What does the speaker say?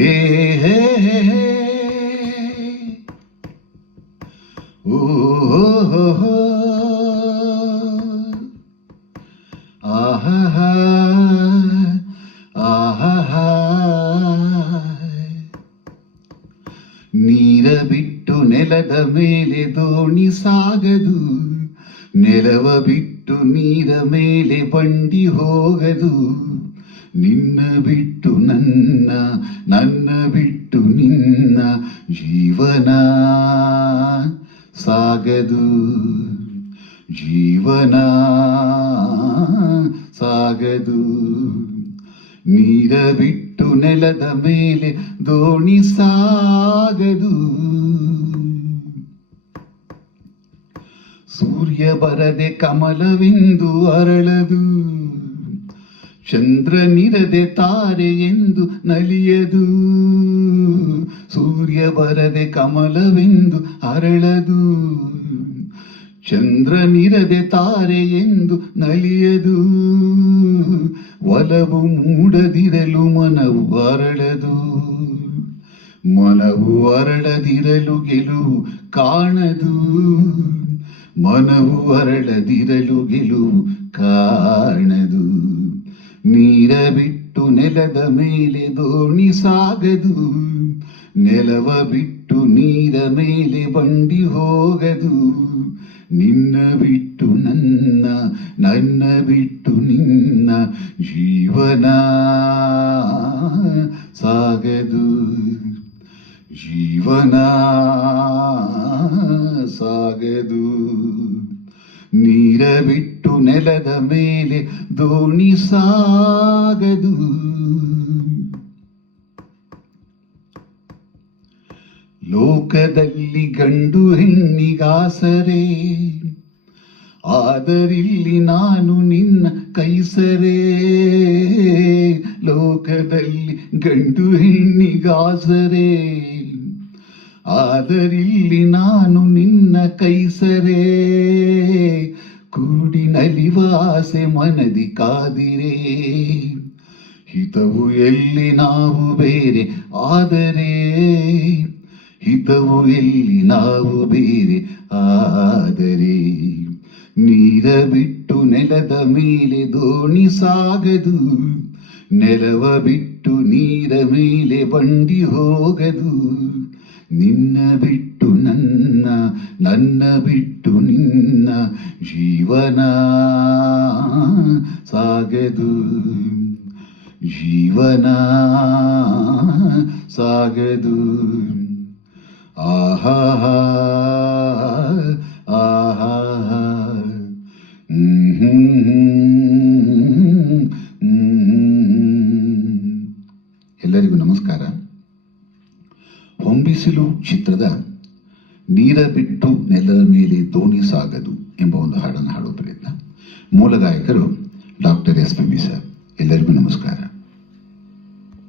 ಏ ಹೇ ಹೇ ಓ ಹೋ ಆಹಾ ಆಹಾ ನೀರ ಬಿಟ್ಟು ನೆಲದ ಮೇಲೆ ದೋಣಿ ಸಾಗದು, ನೆಲವ ಬಿಟ್ಟು ನೀರ ಮೇಲೆ ಬಂಡಿ ಹೋಗದು. ನಿನ್ನ ಬಿಟ್ಟು ನನ್ನ, ನನ್ನ ಬಿಟ್ಟು ನಿನ್ನ ಜೀವನ ಸಾಗದು, ಜೀವನ ಸಾಗದು. ನೀರ ಬಿಟ್ಟು ನೆಲದ ಮೇಲೆ ದೋಣಿ ಸಾಗದು. ಸೂರ್ಯ ಬರದೆ ಕಮಲವೆಂದು ಅರಳದು, ಚಂದ್ರನಿರದೆ ತಾರೆ ಎಂದು ನಲಿಯದು. ಸೂರ್ಯ ಬರದೆ ಕಮಲವೆಂದು ಅರಳದು, ಚಂದ್ರನಿರದೆ ತಾರೆ ಎಂದು ನಲಿಯದು. ಒಲವು ಮೂಡದಿರಲು ಮನವು ಅರಳದು, ಮನವು ಅರಳದಿರಲು ಗೆಲುವು ಕಾಣದು. ಮನವು ಅರಳದಿರಲು ಗೆಲುವು ಕಾಣದು. ನೀರ ಬಿಟ್ಟು ನೆಲದ ಮೇಲೆ ದೋಣಿ ಸಾಗದು, ನೆಲವ ಬಿಟ್ಟು ನೀರ ಮೇಲೆ ಬಂಡಿ ಹೋಗದು. ನಿನ್ನ ಬಿಟ್ಟು ನನ್ನ, ನನ್ನ ಬಿಟ್ಟು ನಿನ್ನ ಜೀವನ ಸಾಗದು, ಜೀವನ ಸಾಗದು. ನೀರ ಬಿಟ್ಟು ನೆಲದ ಮೇಲೆ ದೋಣಿ ಸಾಗದು. ಲೋಕದಲ್ಲಿ ಗಂಡು ಹೆಣ್ಣಿಗಾಸರೆ, ಆದರಿಲ್ಲಿ ನಾನು ನಿನ್ನ ಕೈಸರೆ. ಲೋಕದಲ್ಲಿ ಗಂಡು ಹೆಣ್ಣಿಗಾಸರೆ, ಆದರಿಲ್ಲಿ ನಾನು ನಿನ್ನ ಕೈಸರೆ. ಕೂಡಿ ನಲಿವ ಆಸೆ ಮನದಿ ಕಾದಿರೆ, ಹಿತವು ಎಲ್ಲಿ ನಾವು ಬೇರೆ ಆದರೆ, ಹಿತವು ಎಲ್ಲಿ ನಾವು ಬೇರೆ ಆದರೆ. ನೀರ ಬಿಟ್ಟು ನೆಲದ ಮೇಲೆ ದೋಣಿ ಸಾಗದು, ನೆಲವ ಬಿಟ್ಟು ನೀರ ಮೇಲೆ ಬಂಡಿ ಹೋಗದು. ನಿನ್ನ ಬಿಟ್ಟು ನನ್ನ, ನನ್ನ ಬಿಟ್ಟು ನಿನ್ನ ಜೀವನ ಸಾಗದು, ಜೀವನ ಸಾಗದು. ಆಹಾ ಆಹಾ. ಎಲ್ಲರಿಗೂ ನಮಸ್ಕಾರ. ಹೊಂಬಿಸಿಲು ಚಿತ್ರದ ನೀರ ಬಿಟ್ಟು ನೆಲದ ಮೇಲೆ ದೋಣಿ ಸಾಗದು ಎಂಬ ಒಂದು ಹಾಡನ್ನು ಹಾಡುವ ಪ್ರಯತ್ನ. ಮೂಲ ಗಾಯಕರು doctor S P B sir. ಎಲ್ಲರಿಗೂ ನಮಸ್ಕಾರ.